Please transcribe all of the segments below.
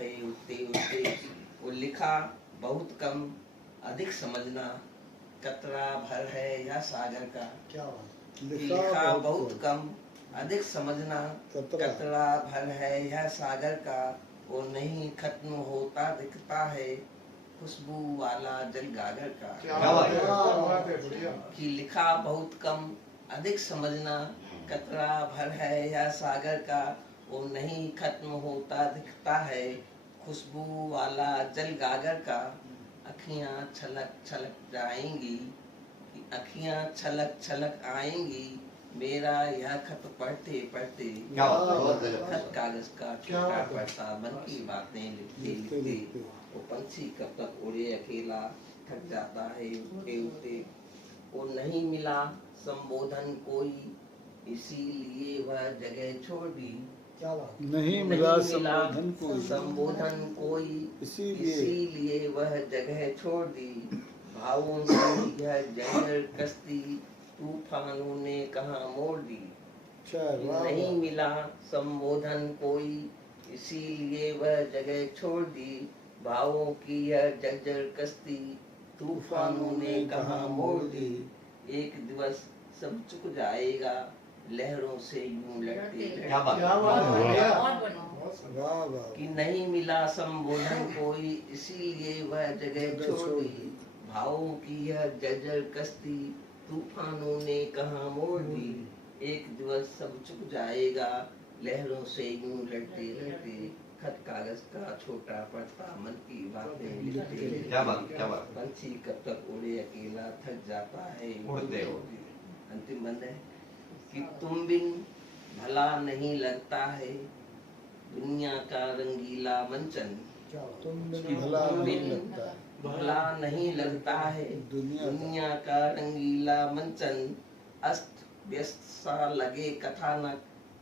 है उठते उठते। वो लिखा बहुत कम अधिक समझना, कतरा भर है या सागर का। क्या बात। लिखा बहुत कम अधिक समझना, कतरा भर है या सागर का। वो नहीं खत्म होता दिखता है खुशबू वाला जल गागर का। क्या बात है, बढ़िया। कि लिखा बहुत कम अधिक समझना, कतरा भर है या सागर का। वो नहीं खत्म होता दिखता है खुशबू वाला जल गागर का। अखियां छलक छलक जाएंगी, कि अखियां छलक छलक आएंगी, मेरा यह खत पढ़ते पढ़ते। खत कागज का छोटा पढ़ता, मन की बातें लिखते लिखते। वो पंछी कब तक उड़े अकेला, थक जाता है उड़ते उड़ते। वो नहीं मिला संबोधन कोई, इसीलिए वह जगह छोड़ दी। क्या बात। नहीं मिला संबोधन कोई, इसीलिए वह जगह छोड़ दी। भावों की यह जंजर कश्ती, तूफानों ने कहाँ मोड़ दी। नहीं मिला संबोधन कोई, इसीलिए वह जगह छोड़ दी। भावों की यह जंजर कश्ती, तूफानों ने कहाँ मोड़ दी। एक दिवस सब चुक जाएगा, लहरों से यूं लड़ते लड़ते। कि नहीं मिला संबोधन कोई, इसीलिए वह जगह छोड़ दी। भावों की यह जर्जर कश्ती, तूफानों ने कहाँ मोड़ दी। एक दिवस सब चुक जाएगा, लहरों से यूं लड़ते लड़ते। खत कागज का छोटा पढ़ता, मन की बातें लिखते। क्या बात। पंछी कब तक उड़े अकेला, थक जाता है उड़ते अंतिम बंद है कि तुम बिन भला नहीं लगता है दुनिया का रंगीला मंचन। तुम भला नहीं लगता है दुनिया का रंगीला मंचन। अस्त व्यस्त सा लगे कथानक,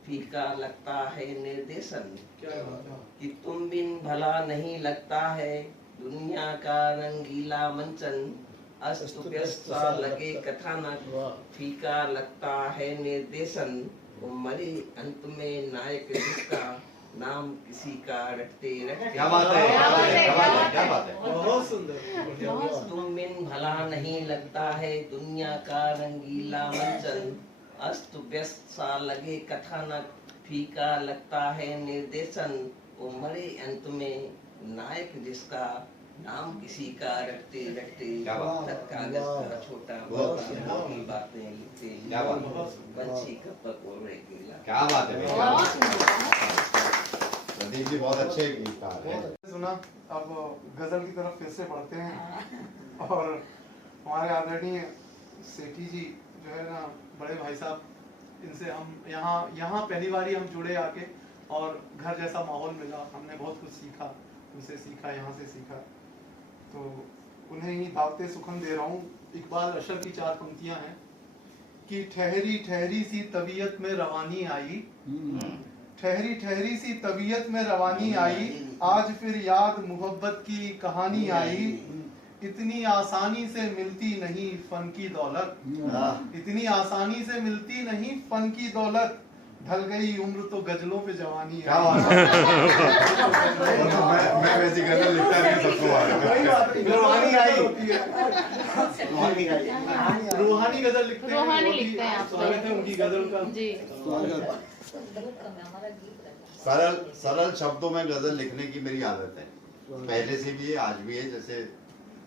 फीका लगता है निर्देशन। कि तुम बिन भला नहीं लगता है दुनिया का रंगीला मंचन। अस्त व्यस्त सा लगे कथानक, फीका लगता है निर्देशन। वो मरे अंत में नायक जिसका नाम किसी का रटते रटते। क्या बात है। बहुत सुंदर। तुम बिन भला नहीं लगता है दुनिया का रंगीला मंचन। अस्त व्यस्त सा लगे कथानक, फीका लगता है निर्देशन। वो मरे अंत में नायक जिसका नाम किसी का रटते रटते। खत कागज का छोटा पढ़ता, मन की बातें लिखते। पंछी कब तक उड़े अकेला। क्या बात है। प्रदीप जी बहुत अच्छे गीतकार हैं। सुना। अब गजल की तरफ फिर से बढ़ते हैं और हमारे आदरणीय सेठी जी जो है ना, बड़े भाई साहब, इनसे हम यहाँ पहली बार ही हम जुड़े आके, और घर जैसा माहौल मिला। हमने बहुत कुछ सीखा, उनसे सीखा, यहाँ से सीखा। तो उन्हें ही दावते सुखन दे रहा हूँ। इकबाल अशर की 4 पंक्तियां हैं कि ठहरी ठहरी सी तबीयत में रवानी आई, ठहरी ठहरी सी तबीयत में रवानी आई। आज फिर याद मोहब्बत की कहानी आई। इतनी आसानी से मिलती नहीं फन की दौलत, इतनी आसानी से मिलती नहीं फन की दौलत। ढल गई उम्र तो गजलों पे जवानी है। मैं वैसी गजल लिखता नहीं, सबको रूहानी गजल लिखते हैं। स्वागत है उनकी गजल का जी। सरल शब्दों में गजल लिखने की मेरी आदत है, पहले से भी है, आज भी है। जैसे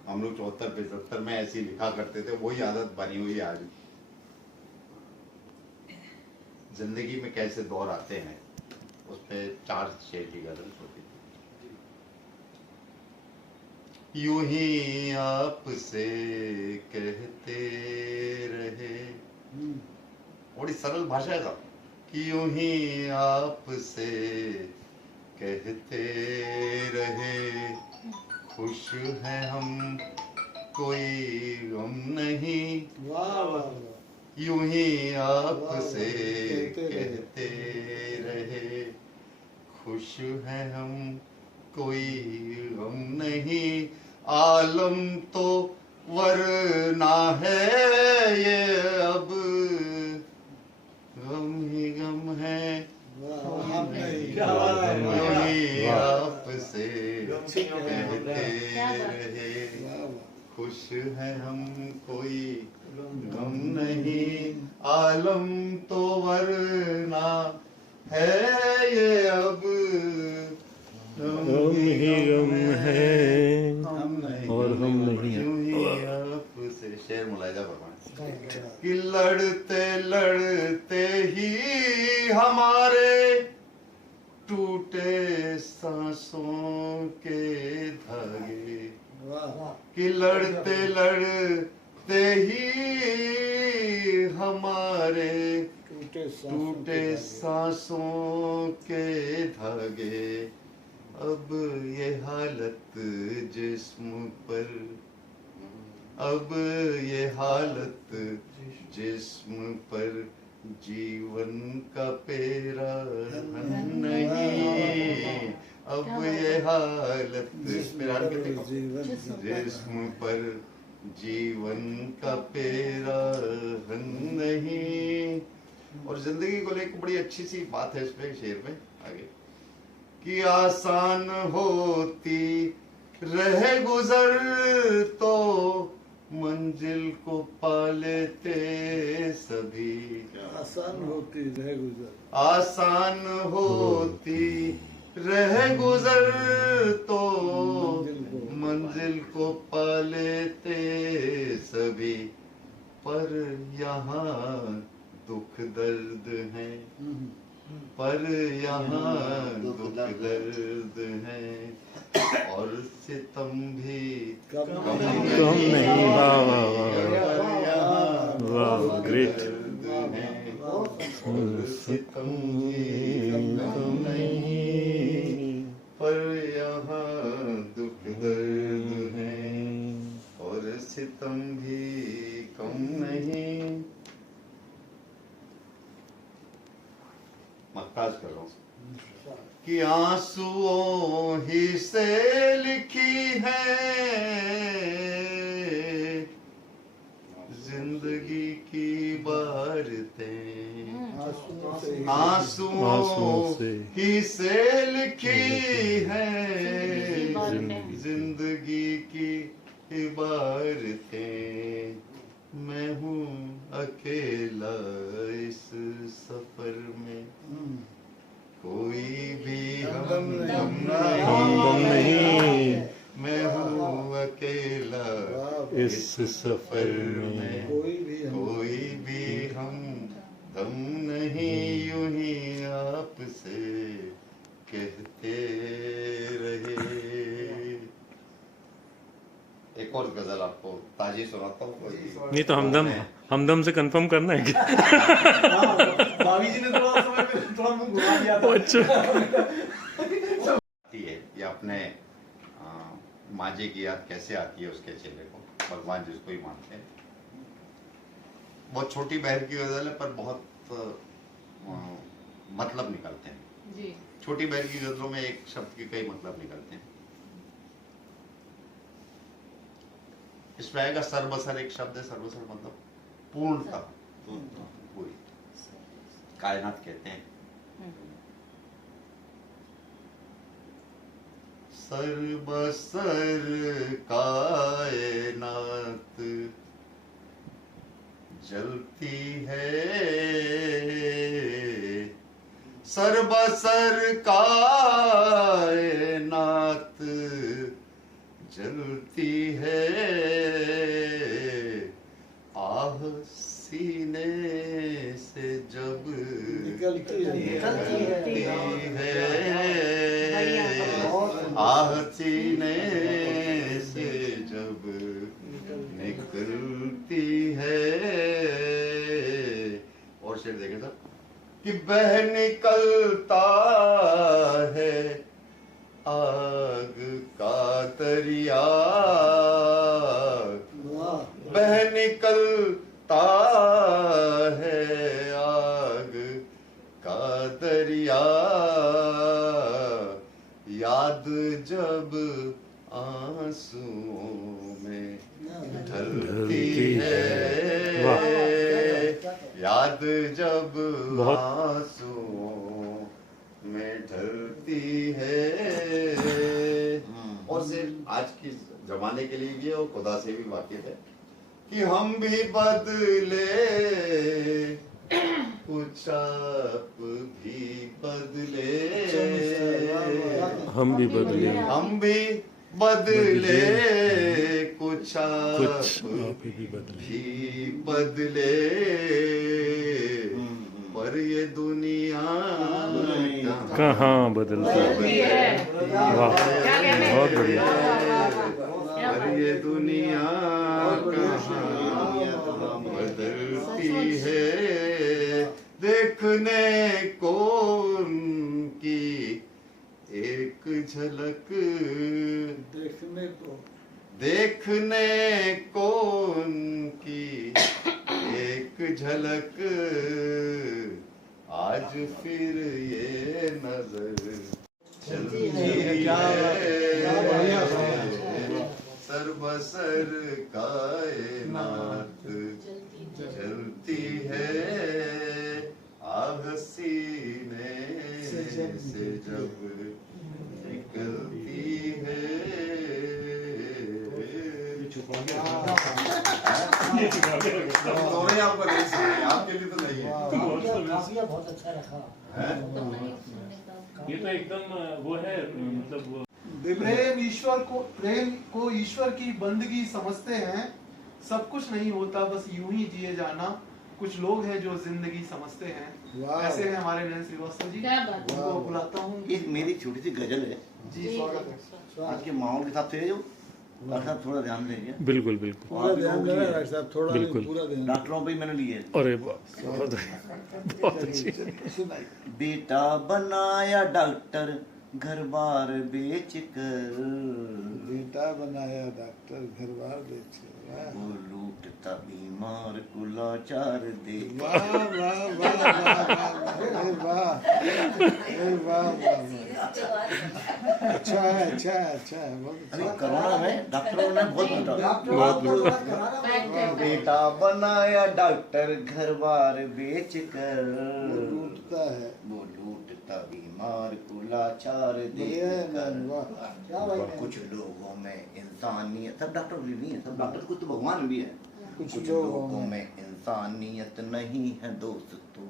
हम लोग 74-75 में ऐसी लिखा करते थे, वही आदत बनी हुई है आज। जिंदगी में कैसे दौर आते हैं, उस पे 4 शेर की गजल होती थी। यूं ही आपसे कहते रहे, बड़ी सरल भाषा है साहब, कि यूं ही आपसे कहते रहे। खुश हैं हम, कोई गम नहीं, यूं ही आपसे कहते रहे। खुश हैं हम, कोई गम नहीं, आलम तो वरना है ये अब, गम ही गम है यूं ही आपसे कहते रहे, वाह वाह खुश है हम कोई गम नहीं, आलम तो वरना है ये अब गम ही गम है हम नहीं और हम नहीं हैं। यूं ही आपसे। शेर मुलायजा फरमाएं कि लड़ते लड़ते ही हमारे टूटे सांसों के धागे, वाह कि लड़ते लड़ते ही हमारे टूटे सांसों के धागे, अब ये हालत जिस्म पर, अब ये हालत जिस्म पर जीवन का पेरा नहीं, अब ये हालत जिस्म पर जीवन का पेरा नहीं। और जिंदगी को लेकर बड़ी अच्छी सी बात है इसमें शेर में आगे, कि आसान होती रह गुजर तो मंजिल को पा लेते सभी, आसान होती रह गुजर, आसान होती रह गुजर तो मंजिल को पा लेते सभी, पर यहाँ दुख दर्द है, पर यहाँ दुख दर्द है, और सितम भी कम नहीं। वाह वाह वाह वाह ग्रेट। और सितम भी कम नहीं, पर यहाँ दुख दर्द है, और सितम भी कम नहीं। मक्ताज कर रहा हूँ कि आंसुओं ही से लिखी है जिंदगी की बारतें, आंसुओं ही से लिखी है जिंदगी की इबारतें, मैं हूँ अकेला इस सफर में, कोई भी हमदम नहीं, मैं हूँ अकेला इस सफर में, कोई भी हमदम नहीं, यूं ही आपसे कहते रहे। एक और गजल आपको ताजी सुनाता हूँ। नहीं तो हमदम से कंफर्म करना है क्या? भाभी जी ने थोड़ा समय में थोड़ा मुंह घुमा दिया था। अच्छा ये अपने माजे की याद कैसे आती है उसके चेहरे को, भगवान जिसको ही मानते हैं। बहुत छोटी बहर की गजल है पर बहुत मतलब निकलते हैं जी। छोटी बहर की गजलों में एक शब्द के कई मतलब निकलते हैं। इसमें आएगा सर्वसर, एक शब्द है सर्वसर मतलब पूर्णता, पूरी कायनात कहते हैं। सर्वसर कायनात जलती है, सर्वसर कायनात जलती है, आह सीने से जब निकलती है, आह सीने से जब निकलती है। और शेर देखें सर कि बह निकलता है आग का दरिया, बह निकलता है आग का दरिया, याद जब आंसुओं में ढलती है, याद जब आंसुओं में ठहरती है। और सिर्फ आज की जमाने के लिए भी है और खुदा से भी वाकिफ है कि हम भी बदले, कुछ आप भी बदले, हम भी बदले, हम भी बदले, कुछ आप आप भी बदले, भी बदले, पर ये दुनिया कहाँ बदलती है। वाह, बहुत बढ़िया। पर ये दुनिया कहाँ बदलती है, देखने को उनकी एक झलक, देखने को उनकी एक झलक, आज फिर ये नजर चलती है, सरबसर कायनात चलती है, आग सीने से जब निकलती है। दोनों आपको नहीं सुने, आपके लिए तो नहीं है। बहुत अच्छा रखा। ये तो एकदम वो है, मतलब वो प्रेम को ईश्वर की बंदगी समझते हैं। सब कुछ नहीं होता, बस यूं ही जिए जाना। कुछ लोग हैं जो जिंदगी समझते हैं। ऐसे हैं हमारे नयन श्रीवास्तव जी, उनको बुलाता हूँ। एक मेरी छोटी सी गजल है जी, स्वागत है। आज के माहौल के हिसाब से जो डॉक्टर साहब थोड़ा ध्यान देंगे। बिल्कुल बिल्कुल पूरा ध्यान देना डॉक्टर साहब, थोड़ा नहीं, बिल्कुल। पूरा ध्यान। डॉक्टरों पे ही मैंने लिए। अरे बहुत बहुत अच्छी। बेटा बनाया डॉक्टर घर बार बेच कर, बेटा बनाया डॉक्टर घर बार बेच कर। वो लूटता बीमार को लाचार दे। वाह वाह वाह वाह वाह वाह वाह वाह। अच्छा है, अच्छा है, अच्छा है, बहुत अरे अच्छा। कोरोना में डॉक्टरों ने बहुत लूटा। बेटा बनाया डॉक्टर घर बार बेच कर, लूटता है। वो लूटता बीमार को लाचार दे कर। और कुछ लोगों में इंसानियत, सब डॉक्टर भी नहीं है, सब डॉक्टर कुछ तो भगवान भी है। कुछ लोगों में इंसानियत नहीं है दोस्तों,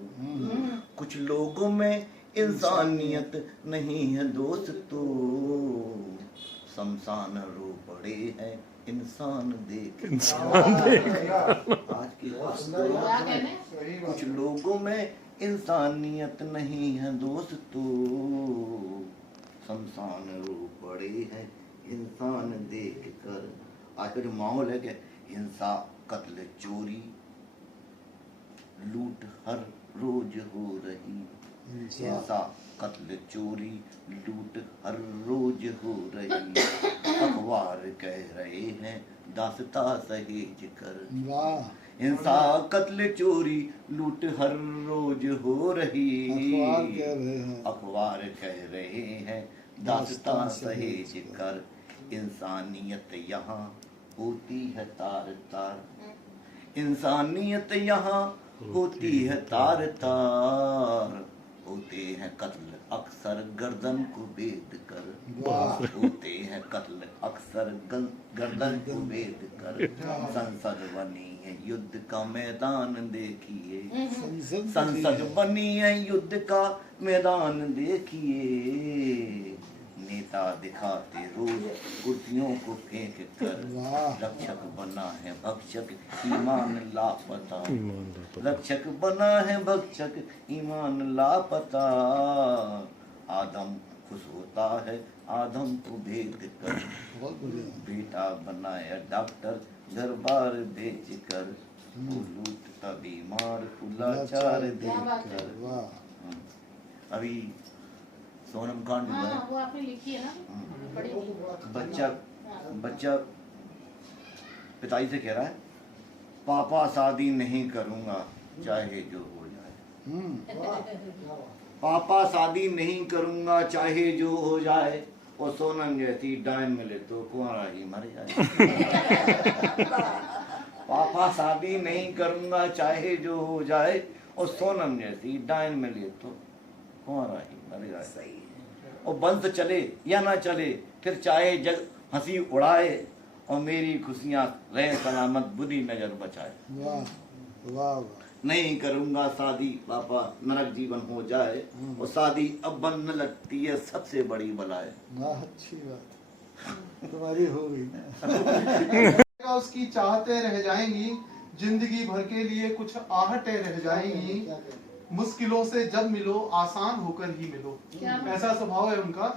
कुछ लोगों में इंसानियत नहीं है दोस्तों, शमशान रो पड़े हैं इंसान देख। आज की कुछ लोगों में इंसानियत नहीं है दोस्तों, शमशान रो पड़े हैं इंसान देख कर। आज का जो माहौल है कि हिंसा, कत्ल, चोरी, लूट हर रोज हो रही। हिंसा, कत्ल, चोरी, लूट हर रोज हो रही। अखबार कह रहे हैं दास्ता सहेज कर। वाह। हिंसा, कत्ल, चोरी, लूट हर रोज हो रही। अखबार कह रहे हैं, अखबार कह रहे हैं दास्ता सहेज कर। इंसानियत यहाँ होती है तार तार, इंसानियत यहाँ होती है तार तार। होते हैं कत्ल अक्सर गर्दन को बेद कर, होते हैं कत्ल अक्सर गर्दन को बेद कर। संसद बनी है युद्ध का मैदान देखिए, संसद बनी है युद्ध का मैदान देखिए। नेता दिखाते रोज कुर्सियों को फेंक कर, रक्षक बना है भक्षक ईमान लापता। रक्षक बना है भक्षक ईमान लापता। आदम खुश होता है आदम को भेद कर। बेटा बनाया डॉक्टर घर बार बेच कर, वो लूटता बीमार को लाचार देख कर। अभी सोनम कांड हुआ है, वो आपने लिखी है ना। बच्चा पिताजी से कह रहा है, पापा शादी नहीं करूंगा चाहे जो हो जाए। पापा शादी नहीं करूंगा चाहे जो हो जाए। और सोनम जैसी डायन मिले तो कुंवारा ही मर जाए। पापा शादी नहीं करूंगा चाहे जो हो जाए, और सोनम जैसी डायन मिले तो कुंवारा ही मर जाए। सही है। और वंश चले या ना चले, फिर चाहे जग हंसी उड़ाए, और मेरी खुशियां रहे सलामत, बुरी नजर बचाए। वाह वाह वाह। नहीं करूंगा शादी पापा, नरक जीवन हो जाए, और शादी अब बनने लगती है सबसे बड़ी बलाए। वाह अच्छी बात, तुम्हारी हो गई ना। उसकी चाहते रह जाएंगी, जिंदगी भर के लिए कुछ आहटें रह जाएंगी। मुश्किलों से जब मिलो आसान होकर ही मिलो। ऐसा स्वभाव है उनका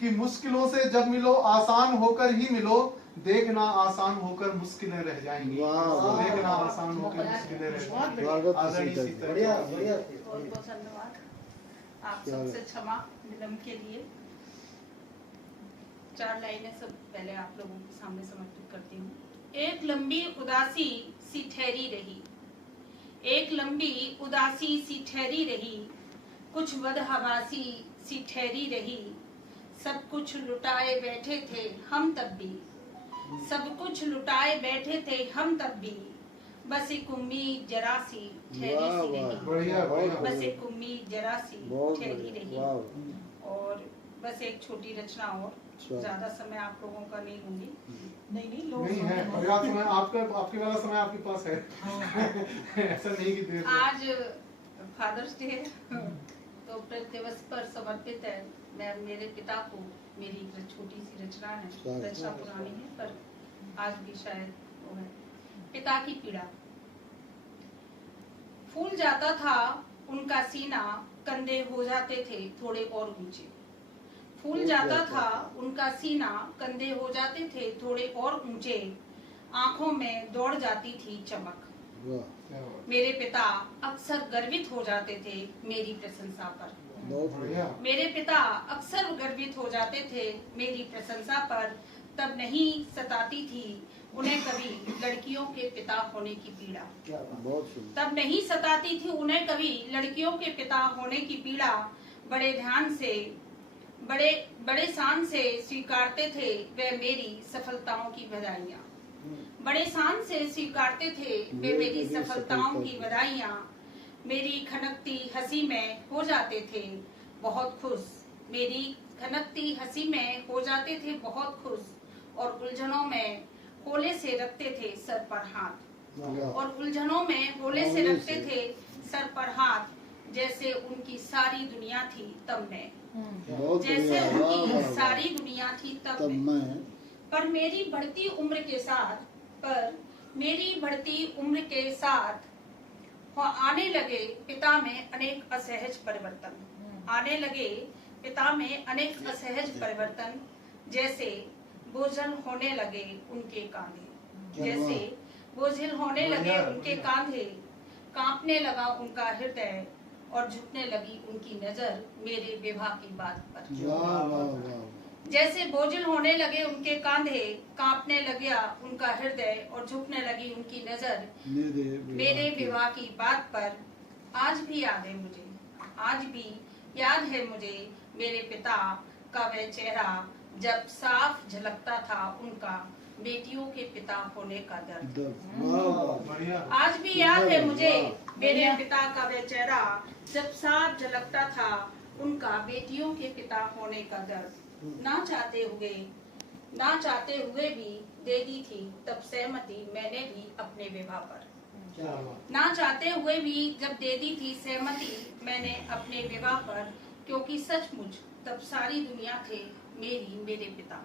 कि मुश्किलों से जब मिलो आसान होकर ही मिलो, देखना आसान होकर मुश्किलें रह जाएंगी। वाह। देखना आसान होकर मुश्किलें रह जाएंगी। स्वागत आदरणीय सीता। सीता। बहुत बहुत धन्यवाद आप सबसे क्षमा विलम्ब के लिए। 4 लाइनें सब पहले आप लोगों के सामने समर्पित करती हूँ। एक लंबी उदासी सी ठहरी रही, एक लंबी उदासी सी ठहरी रही, कुछ बदहवासी सी ठहरी रही। सब कुछ लुटाए बैठे थे हम तब भी, सब कुछ लुटाए बैठे थे हम तब भी, बस एक उम्मीद जरा सी ठहरी सी रही। बढ़िया बढ़िया। बस एक उम्मीद जरा सी बहुत ठहरी रही। वाह। और बस एक छोटी रचना और, ज्यादा समय आप लोगों का नहीं लूंगी। नहीं है पर्याप्त समय, आपके वाला समय आपके पास है। ऐसा नहीं कि देर से। आज फादर्स डे है, तो प्रति दिवस पर समर्पित है। मैं मेरे पिता को, मेरी एक छोटी सी रचना है, रचना पुरानी है पर आज भी शायद वो है। पिता की पीड़ा। फूल जाता था उनका सीना, कंधे हो जाते थे थोड़े और ऊंचे। फूल जाता था उनका सीना, कंधे हो जाते थे थोड़े और ऊंचे। आंखों में दौड़ जाती थी चमक। मेरे पिता अक्सर गर्वित हो जाते थे मेरी प्रशंसा पर। मेरे पिता अक्सर गर्वित हो जाते थे मेरी प्रशंसा पर। तब नहीं सताती थी उन्हें कभी लड़कियों के पिता होने की पीड़ा। तब नहीं सताती थी उन्हें कभी लड़कियों के पिता होने की पीड़ा। बड़े ध्यान से, बड़े शान से स्वीकारते थे वे मेरी सफलताओं की बधाइयाँ। बड़े शान से स्वीकारते थे वे मेरी सफलताओं की बधाइयाँ। मेरी खनकती हंसी में हो जाते थे बहुत खुश। मेरी खनकती हंसी में हो जाते थे बहुत खुश। और उलझनों में होले से रखते थे सर पर हाथ। और उलझनों में होले से रखते थे सर पर हाथ। जैसे उनकी सारी दुनिया थी तब मैं, जैसे उनकी सारी दुनिया थी तब मैं। पर मेरी बढ़ती उम्र के साथ, आने लगे पिता में अनेक असहज परिवर्तन। आने लगे पिता में अनेक असहज परिवर्तन। जैसे बोझल होने लगे उनके कांधे, जैसे बोझल होने लगे उनके कांधे। कांपने लगा उनका हृदय और झुकने लगी उनकी नजर मेरे विवाह की बात पर। जैसे बोझल होने लगे उनके कांधे, कांपने लगा उनका हृदय और झुकने लगी उनकी नजर मेरे विवाह की बात पर। आज भी याद है मुझे, आज भी याद है मुझे मेरे पिता का वह चेहरा जब साफ झलकता था उनका बेटियों के पिता होने का दर्द। आज भी याद है मुझे मेरे पिता का वह चेहरा जब साफ झलकता था उनका बेटियों के पिता होने का दर्द। ना चाहते हुए भी दे दी थी तब सहमति मैंने भी अपने विवाह पर। ना चाहते हुए भी जब दे दी थी सहमति मैंने अपने विवाह पर। क्योंकि सारी दुनिया थे मेरे पिता।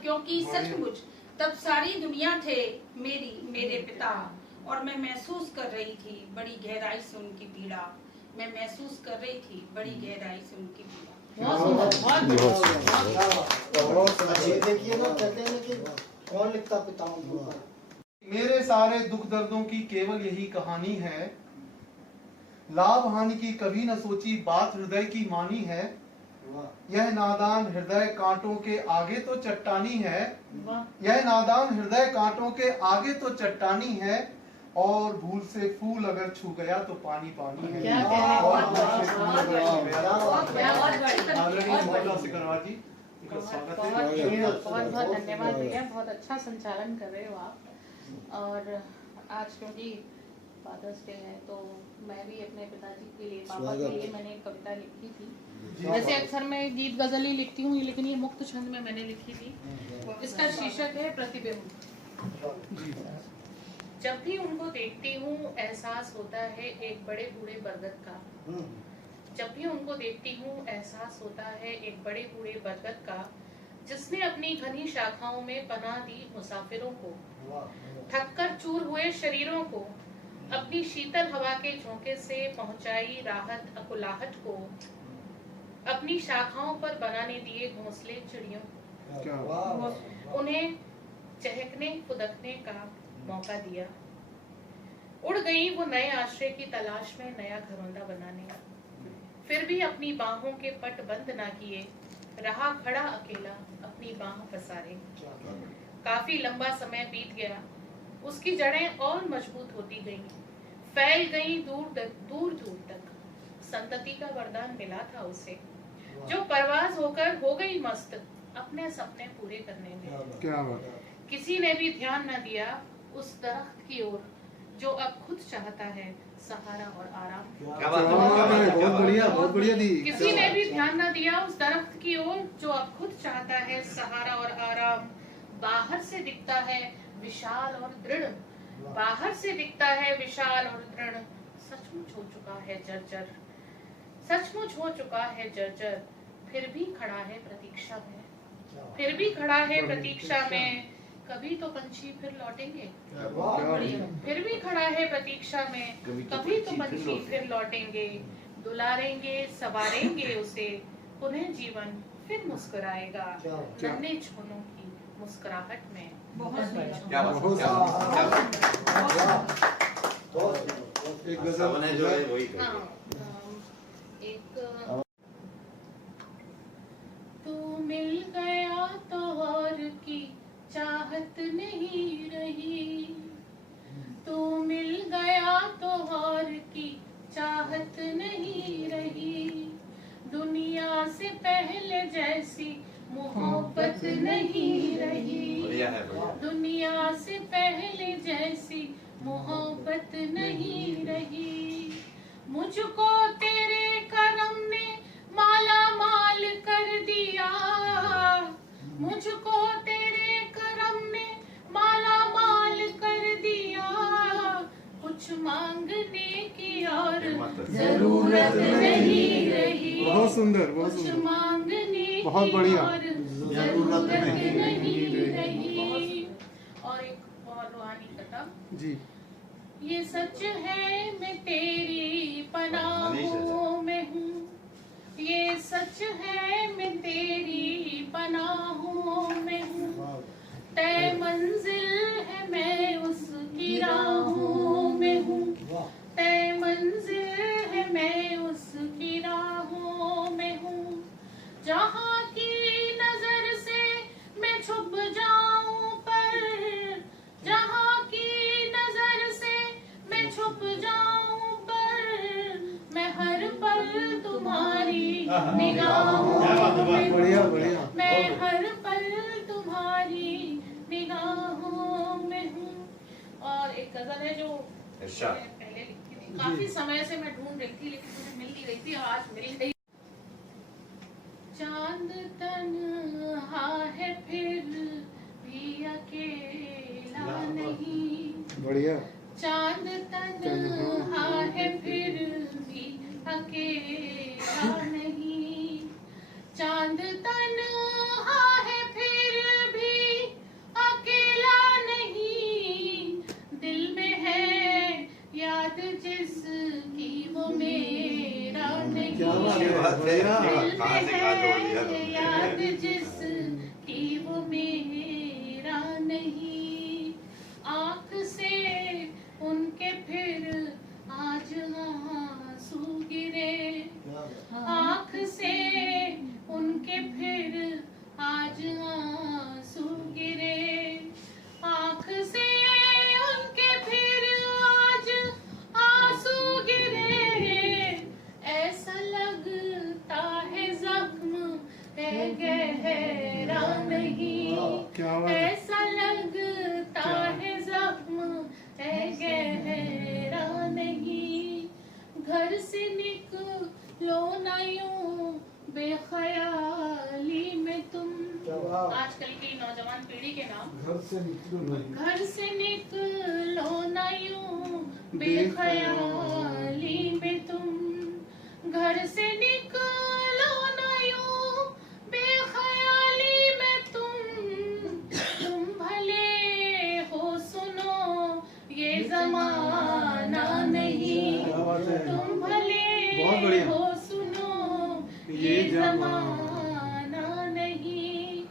क्योंकि सचमुच तब सारी दुनिया थे मेरे पिता। और मैं महसूस कर रही थी बड़ी गहराई से उनकी पीड़ा। मैं महसूस कर रही थी बड़ी गहराई से उनकी पीड़ा। देखिए ना, कहते हैं कि कौन लिखता पिताओं के ऊपर। मेरे सारे दुख दर्दों की केवल यही कहानी है। लाभ हानि की कभी न सोची बात हृदय की मानी है। यह नादान हृदय कांटों के आगे तो चट्टानी है। यह नादान हृदय कांटों के आगे तो चट्टानी है। और भूल से फूल अगर छू गया तो पानी पानी है। बहुत धन्यवाद भैया, बहुत अच्छा संचालन कर रहे हो आप। और आज क्योंकि फादर्स डे है, तो मैं भी अपने पिताजी के लिए, पापा स्वागत। के लिए मैंने एक कविता लिखी थी। वैसे अक्सर मैं गीत गजल ही लिखती हूँ, लेकिन ये मुक्त छंद में मैंने लिखी थी। इसका शीर्षक है प्रतिबिंब। जब भी उनको देखती हूँ एहसास होता है एक बड़े बूढ़े बरगद का। जब भी उनको देखती हूँ एहसास होता है एक बड़े बूढ़े बरगद का, जिसने अपनी घनी शाखाओं में पनाह दी मुसाफिरों को, थककर चूर हुए शरीरों को, अपनी शीतल हवा के झोंके से पहुंचाई राहत अकुलाहट को, अपनी शाखाओं पर बनाने दिए घोंसले चिड़ियों को, उन्हें चहकने फुदकने का मौका दिया। उड़ गई वो नए आश्रय की तलाश में नया घरौंदा बनाने, फिर भी अपनी बाहों के पट बंद ना किए, रहा खड़ा अकेला अपनी बाह पसारे। काफी लंबा समय बीत गया, उसकी जड़ें और मजबूत होती गईं, फैल गईं दूर दूर तक। संतति का वरदान मिला था उसे, जो परवाज होकर हो गई मस्त अपने सपने पूरे करने में। क्या बात। किसी ने भी ध्यान न दिया उस दरख्त की ओर, जो अब खुद चाहता है सहारा और आराम। बहुत बढ़िया दी। किसी ने भी ध्यान न दिया उस दरख्त की ओर, जो अब खुद चाहता है सहारा और आराम। बाहर से दिखता है विशाल और दृढ़, बाहर से दिखता है विशाल और दृढ़, सचमुच हो चुका है जर्जर, सचमुच हो चुका है जर्जर। फिर भी खड़ा है प्रतीक्षा में, फिर भी खड़ा है प्रतीक्षा में। कभी तो पंछी फिर लौटेंगे, फिर भी खड़ा है प्रतीक्षा में। कभी तो पंछी फिर लौटेंगे, दुलारेंगे सवारेंगे उसे, पुनः जीवन फिर मुस्कुराएगा नन्हे छोनों की मुस्कुराहट में। एक गजल जो है वही एक तू मिल गया तो और की चाहत नहीं रही, तू मिल गया तो और की चाहत नहीं रही। दुनिया से पहले जैसी मोहब्बत नहीं रही, दुनिया से पहले जैसी मोहब्बत नहीं रही। मुझको तेरे करम ने माला माल कर दिया, मुझको तेरे करम ने माला माल कर दिया। कुछ मांगने की और जरूरत नहीं रही, बहुत सुंदर, बहुत कुछ सुंदर, मांगने की बहुत बढ़िया। और जरूरत नहीं रही। और एक बहुत रूहानी कथा जी। ये सच है मैं तेरी पनाहों में हूँ, ये सच है मैं तेरी पनाहों में हूँ। तय मंजिल है मैं उसकी राहों में हूँ, तय मंजिल है मैं उसकी राहों में हूँ। जहाँ की नजर से मैं छुप जाऊं पर, जहाँ की नजर से मैं छुप जाऊं पर, मैं हर पल तुम्हारी निगाहों में हूँ, मैं हर पल तुम्हारी निगाहों में हूँ। और एक गजल है जो मैंने पहले लिखी थी, काफी समय से मैं ढूंढ रही थी लेकिन मुझे मिल नहीं रही थी, आज मिल गई। चांद तन्हा है फिर भी अकेला नहीं, बढ़िया। चांद तन्हा है फिर भी अकेला नहीं, चांद तन्हा है फिर भी अकेला नहीं। दिल में है याद जिसकी वो मेरा नहीं, दिल में है याद जिसकी वो मेरा नहीं। आँख से उनके फिर आज आंसू गिरे, आँख से उनके फिर आज आंसू गिरे, आँख से उनके फिर आज आंसू गिरे। ऐसा लगता है जख्म है गहरा नहीं, ऐसा लगता है जख्म है गहरा घर से निकलो ना यूं बेख्याली में तुम। आजकल की नौजवान पीढ़ी के नाम। घर से निकलो नहीं, घर से निकलो ना यूं बेख्याली में तुम। घर से निकलो ना यूं बेख्याली में तुम भले हो सुनो ये जमाना नहीं। तुम भले हो सुनो ये जमाना नहीं।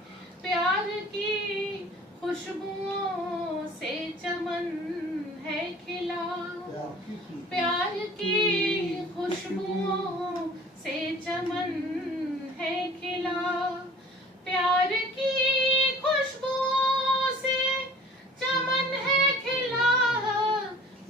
प्यार की खुशबुओं से चमन है खिला। प्यार की खुशबुओं से चमन है खिला। प्यार की खुशबुओं से चमन है खिला।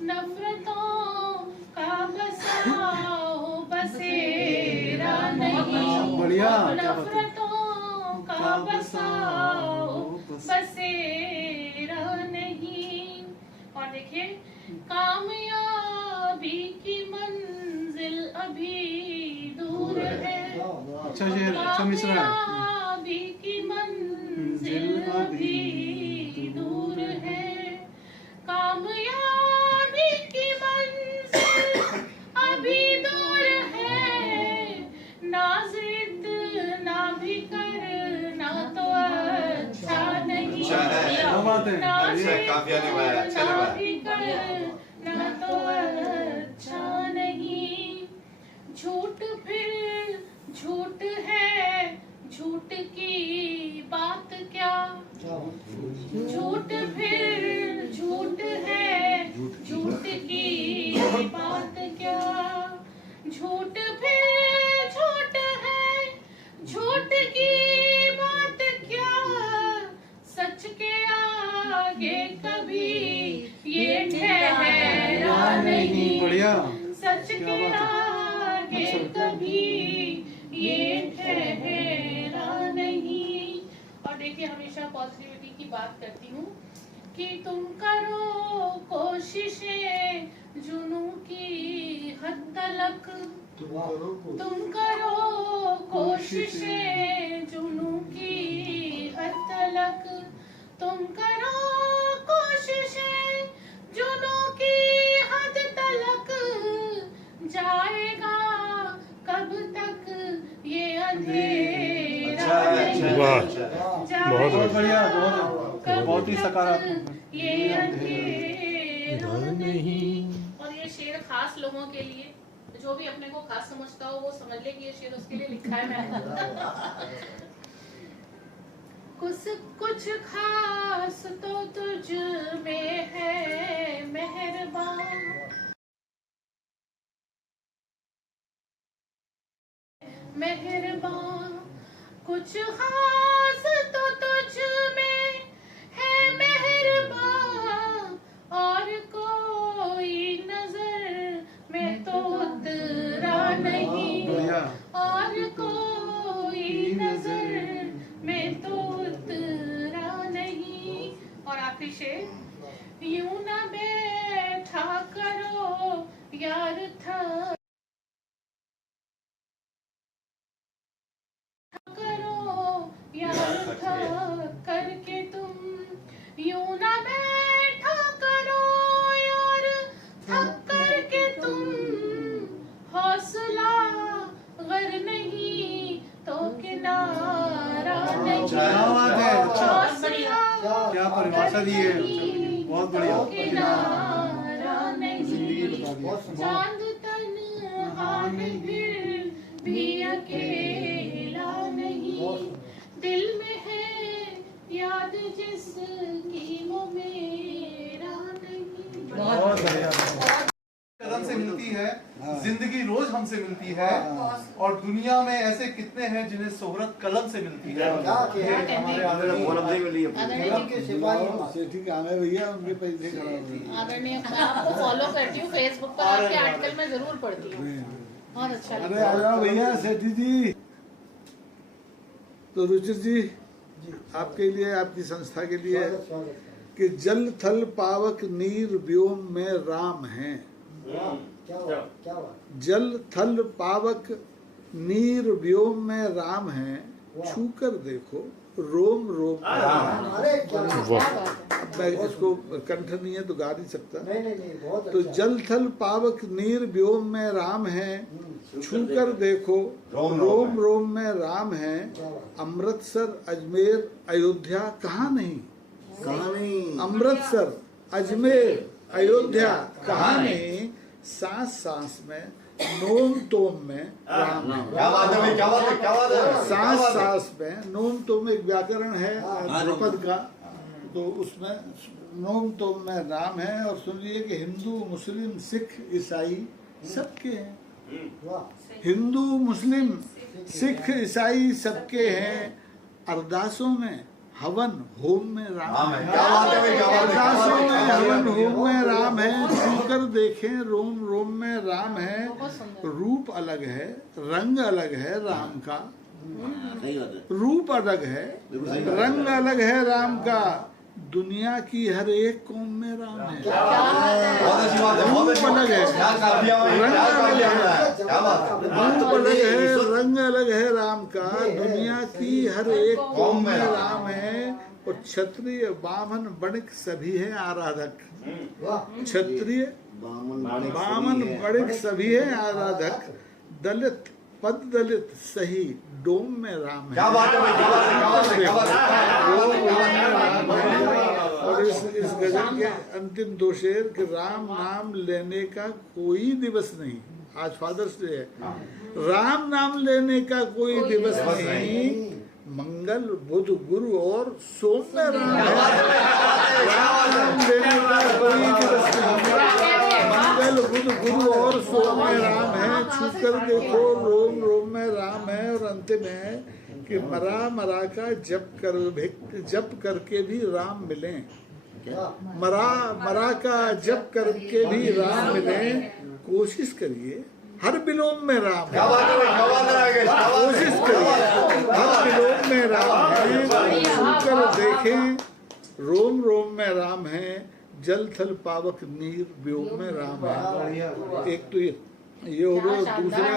नफरतों का बसाओ बसेरा नहीं। बढ़िया। नफरतों का बसाओ बसेरा नहीं। और देखिए, कामयाबी की मंजिल अभी दूर है। अच्छा शेर, अच्छा मिसरा है। कामयाबी की मंजिल अभी दूर है। कामयाबी की मंजिल अभी दूर है। नाज़ इतना भी करना तो अच्छा नहीं। अच्छा है। क्या बात है। नाज़ काफिया निभाया, अच्छा इतना निभाया। भी करना तो अच्छा नहीं। झूठ फिर झूठ है, झूठ की बात क्या। झूठ फिर झूठ है, झूठ की बात क्या। झूठ फिर झूठ है, झूठ की बात क्या। सच के आगे कभी ये ठहरा नहीं। बढ़िया। सच के आगे कभी ये ठहरा नहीं। और देखिए, हमेशा पॉजिटिविटी की बात करती हूँ कि तुम करो कोशिशें जुनू की हद तलक। तुम करो कोशिशें जुनू की हद तलक। तुम करो कोशिशें जुनू की हद तलक। जाएगा कब तक ये अंधेरा नहीं। वाह, जाएगा बहुत बढ़िया, कब बहुत ही तक सकारात्मक। ये अंधेरा नहीं। और ये शेर खास लोगों के लिए, जो भी अपने को खास समझता हो वो समझ ले कि ये शेर उसके लिए लिखा है मैंने। कुछ खास तो तुझ में है मेहरबान। मेहरबान कुछ खास तो तुझ में है मेहरबान। और कोई नजर में तो उतरा नहीं। और कोई नजर में तो उतरा नहीं। और आखिरी शेर, यूं ना बैठा करो यार था करो यार था करके तुम। यूं ना बैठा करो यार थक करके तुम। हौसला गर नहीं तो किनारा नहीं। क्या बात है। अच्छा, हौसला क्या परिभाषा दी है। बहुत बढ़िया। तो किनारा नहीं। चांद तन्हा में फिर भी अकेला नहीं। दिल में है याद जिसकी वो मेरा नहीं। बहुत बढ़िया। कदम से मिलती है, जिंदगी रोज हमसे मिलती है। और दुनिया में ऐसे कितने हैं जिन्हें शोहरत कलम से मिलती है। ये हमारे सेठी गाने भैया उनके पैसे खड़ा हुए। आदरणीय, मैं आपको फॉलो करती हूँ फेसबुक पर, आपके आर्टिकल में जरूर पढ़ती हूँ। बहुत अच्छा अरे आ जाओ भैया सेठी जी। तो रुचिर जी, आपके लिए, आपकी संस्था के लिए कि जल थल पावक नीर व्योम में राम हैं। क्या हुआ क्या हुआ जल थल पावक नीर व्योम में राम है, छू कर देखो रोम रोम में राम है। अरे क्या वाह। मैं इसको कंठ नहीं है तो गा नहीं सकता। नहीं बहुत तो अच्छा। जल थल पावक नीर व्योम में राम है, छू कर देखो रोम रोम में राम है। अमृतसर अजमेर अयोध्या कहाँ नहीं, कहाँ नहीं, अमृतसर अजमेर अयोध्या कहाँ नहीं, सांस सांस में नोम तोम में राम है। क्या बात है भाई, क्या बात है, क्या बात है, सांस सांस में नोम तोम एक व्याकरण है ध्रुपद का, तो उसमें नोम तोम में राम है। और सुनिए कि हिंदू मुस्लिम सिख ईसाई सबके हैं, हिंदू मुस्लिम सिख ईसाई सबके हैं। अरदासों में हवन होम में राम है। क्या बात है भाई, क्या बात है, क्या बात अरदासों है, में क्या बात हवन है। होम में राम है, छूकर देखें रोम रोम में राम है। बहुत सुंदर। रूप अलग है, रंग अलग है राम का, सही बात है। रूप अलग है, रंग अलग है राम का। दुनिया की हर एक कौम में राम है। बहुत अच्छी बात है, बहुत अच्छी रूप बात अलग है। है, क्या काफिया में, रंग क्या अलग काफिया है, में, क्या बात है। रूप अलग है, रंग अलग है राम का। दुनिया की हर एक कौम में राम है। और क्षत्रिय बामन बणिक सभी है आराधक, क्षत्रिय बामन बणिक सभी है आराधक। दलित पद दलित सही डोम में राम है। क्या बात है भाई, क्या बात है, क्या बात है, क्या बात है। डोम में राम है। और इस गजल के अंतिम दो शेर कि राम नाम लेने का कोई दिवस नहीं, आज फादर्स डे है, राम नाम लेने का कोई दिवस नहीं। मंगल बुध गुरु और सोम में राम है। राम नाम लेने का कोई दिवस नहीं, मंगल बुध गुरु और सोम में राम है। छूकर देखो रोम रोम में राम है। और अंतिम है कि मरा मरा का जप करके भी राम मिले, मरा मरा का जप करके भी राम मिले। कोशिश करिए हर विलोम में राम है। क्या बात है भाई, क्या बात है, आगे, क्या बात है। कोशिश करिए हर विलोम में राम है। छूकर देखें रोम रोम में राम है। जल थल पावक नीर व्योम में राम है। एक तो ये हो गया, दूसरा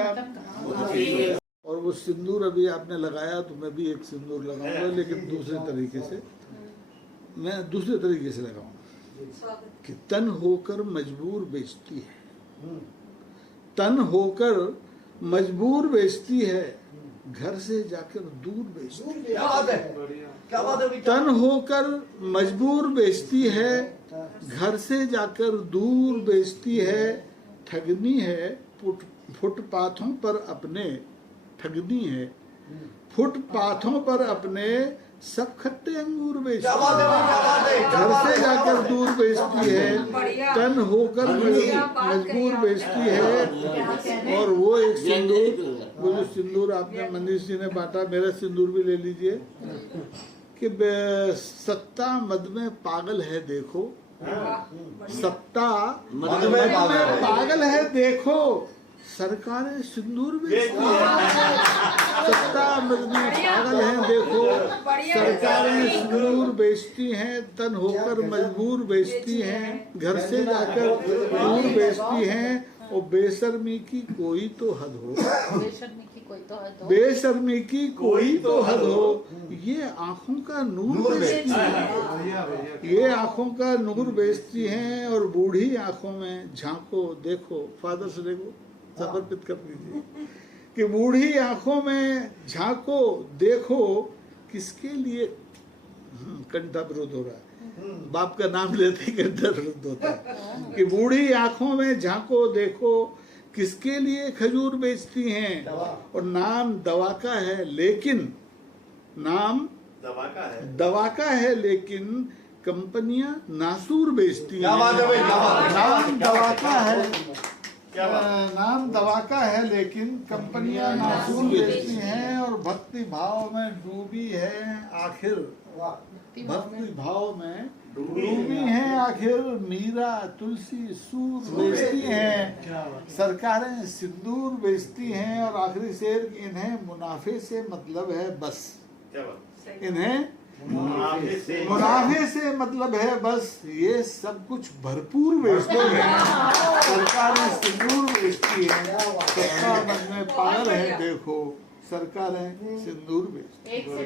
और वो सिंदूर अभी आपने लगाया तो मैं भी एक सिंदूर लगाऊंगा, लेकिन दूसरे तरीके से, मैं दूसरे तरीके से लगाऊंगा कि तन होकर मजबूर बेचती है, तन होकर मजबूर बेचती है, घर से जाकर दूर बेचती है। क्या बात है, क्या बात है भाई, क्या- तन होकर मजबूर बेचती है, घर से जाकर दूर बेचती है। ठगनी है फुटपाथों पर अपने, ठगनी है फुटपाथों पर अपने, सब खट्टे अंगूर बेचती क्या बात है भाई, क्या बात है, है। क्या घर बात से है, जाकर दूर बेचती है, तन होकर मजबूर बेचती है। और वो एक सिंदूर, वो जो सिंदूर आपने मनीष जी ने बांटा, मेरा सिंदूर भी ले लीजिए कि सत्ता मद में पागल है देखो, सत्ता मद में पागल है देखो, सरकारें सिंदूर बेचती है। सत्ता मद में पागल है देखो, सरकारें सिंदूर बेचती हैं। तन होकर मजबूर बेचती हैं, घर से जाकर दूर बेचती हैं। और बेशर्मी की कोई तो हद हो, बेशर्मी की कोई तो हद हो। बेशर्मी की कोई तो हद हो। ये आंखों का नूर बेचती है, ये आंखों का नूर बेचती हैं। और बूढ़ी आंखों में झांको देखो, फादर से देखो, समर्पित कर दीजिए कि बूढ़ी आंखों में झांको देखो, किसके लिए कंठा विरोध हो रहा है, बाप का नाम लेते ही कंठा विरोध होता है कि बूढ़ी आंखों में झांको देखो, किसके लिए खजूर बेचती हैं। और नाम दवा का है लेकिन, नाम दवा का है लेकिन कंपनियां नासूर बेचती हैं। क्या बात है भाई, क्या बात है, क्या बात है, नाम क्या बात दवा है, का है, क्या बात है। नाम दवा का है लेकिन कंपनियां नासूर बेचती हैं। और भक्ति भाव में डूबी है आखिर, भक्ति भाव में डूबी है आखिर, मीरा तुलसी सूर बेचती हैं, सरकारें सिंदूर बेचती हैं। और आखिरी शेर, इन्हें मुनाफे से मतलब है बस, इन्हें मुनाफे से मतलब है बस ये सब कुछ भरपूर बेचते हैं। सरकारें सिंदूर बेचती है, सबका मन में पागल है, देखो सरकारें सिंदूर बेचती है। एक से